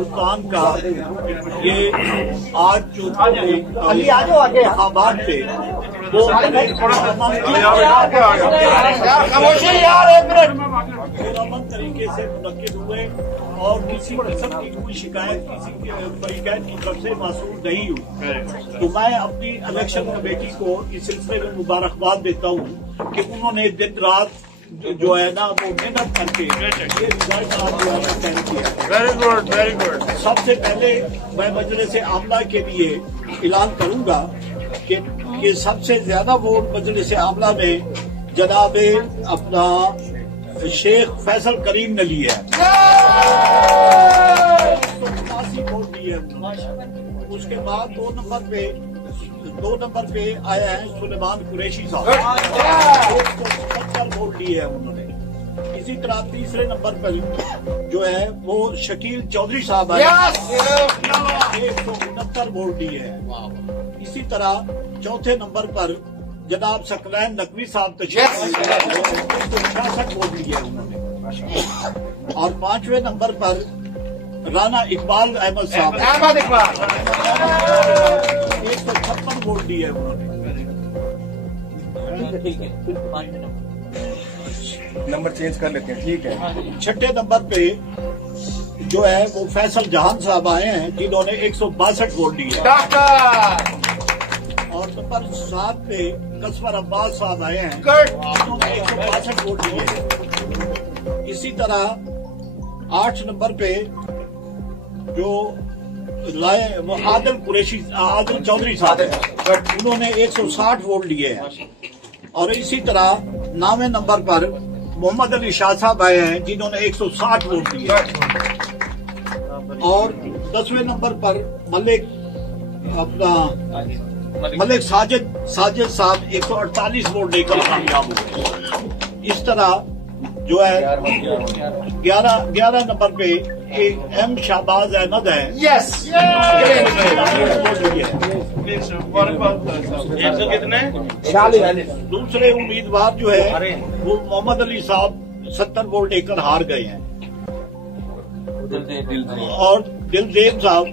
हिंदुस्तान का ये आज जो इंतखाबात थे वो पुरअमन तरीके से मुनक्किद हुए और किसी किस्म की कोई शिकायत किसी फरीकैन की तरफ से मासूल नहीं हुई। तो मैं अपनी इलेक्शन कमेटी को इस सिलसिले में मुबारकबाद देता हूँ कि उन्होंने दिन रात जो है ना वो मेहनत करके ये रिजल्ट आज जो है तय किया। Very good very good. सबसे पहले मैं मजलिस आमला के लिए ऐलान करूंगा कि सबसे ज्यादा वोट मजलिस आमला में जनाब अपना शेख फैसल करीम ने लिए हैं, 182 वोट दिए हैं। उसके बाद दो नंबर पे आया है सुलेमान कुरैशी साहब, 170 वोट लिए हैं उन्होंने। इसी तरह तीसरे नंबर पर जो है वो शकील चौधरी साहब आए, 169 वोट दिए हैं। इसी तरह चौथे नंबर पर जनाब सकलैन नकवी साहब 166 वोट दिए हैं उन्होंने। और पांचवें नंबर पर राना इकबाल अहमद साहब 156 वोट दिए हैं उन्होंने। नंबर चेंज कर लेते हैं, ठीक है। छठे नंबर पे जो है वो फैसल जहान साहब आए हैं जिन्होंने 162 वोट दिए। और नंबर 7 पे कसवर अब्बास साहब आए हैं जिन्होंने 162 वोट दिए। इसी तरह 8 नंबर पे जो लाए वो आदिल चौधरी साहब हैं, उन्होंने 160 वोट लिए हैं। और इसी तरह 9वें नंबर पर मोहम्मद अली शाह साहब आए हैं जिन्होंने 160 वोट दिए। और 10वें नंबर पर मलिक साजिद साहब 148 वोट लेकर कामयाब हुए। इस तरह जो है 11 नंबर पे एम शाहबाज अहमद है, दूसरे उम्मीदवार जो है वो मोहम्मद अली साहब 70 वोट लेकर हार गए हैं। और दिलजेब साहब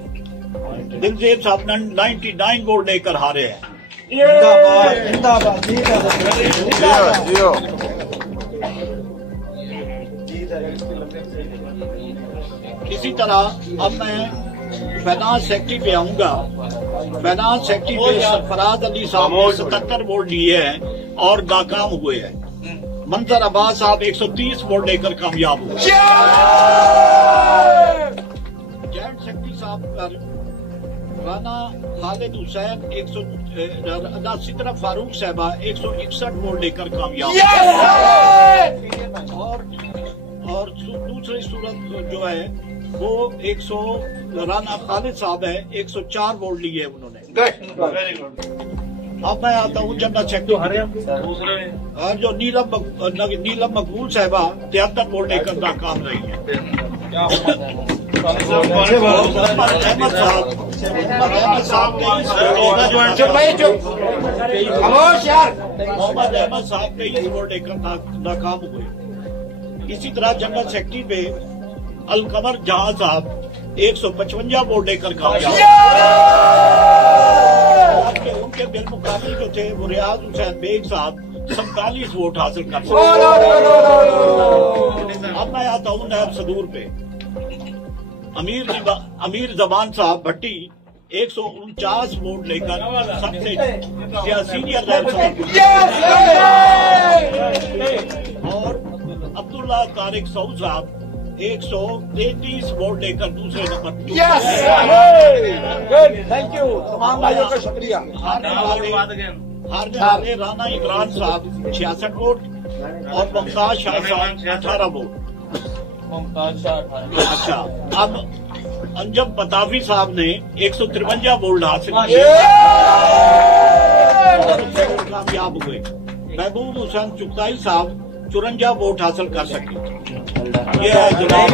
99 वोट लेकर हारे हैं। इसी तरह अब मैं फाइनेंस सेक्रेटरी पे आऊंगा। फाइनेंस सेक्रेटरी पे सरफराज अली साहब ने 77 वोट लिए हैं और नाकाम हुए हैं। मंजर अब्बास साहब 130 वोट लेकर कामयाब हुए। जॉइंट सेक्रेटरी साहब पर राना खालिद हुसैन 180 फारूक साहबा 161 वोट लेकर कामयाब और दूसरी सूरत जो है वो 100 राना खालिद साहब है 104 वोट लिए उन्होंने। अब मैं आता हूँ जनरल सेक्रेटरी और जो नीलम मकबूल साहबा 73 वोट लेकर नाकाम रही है। अहमद साहब मोहम्मद अहमद साहब 23 वोट लेकर नाकाम हुए। इसी तरह जनरल सेक्रेटरी पे अलकमर जहां साहब 155 वोट लेकर कामयाब। उनके बिलमुकाबिल जो थे वो रियाज हुसैन बेग साहब 47 वोट हासिल कर सके। अब मैं आता हूँ नायब सदूर पे अमीर जबान साहब भट्टी 149 वोट लेकर सबसे सीनियर नायब सदूर। और अब्दुल्ला तारिक सऊद साहब 133 वोट लेकर दूसरे नंबर। थैंक यू, तमाम भाइयों का शुक्रिया। हारने वाले राना इमरान साहब 66 वोट और मुमताज शाह साहब 18 वोट। अच्छा, अब अंजम पताफी साहब ने 153 वोट हासिल किए, कामयाब हुए। महबूब हुसैन चुगताई साहब 54 वोट हासिल कर सके। ये है जनाब।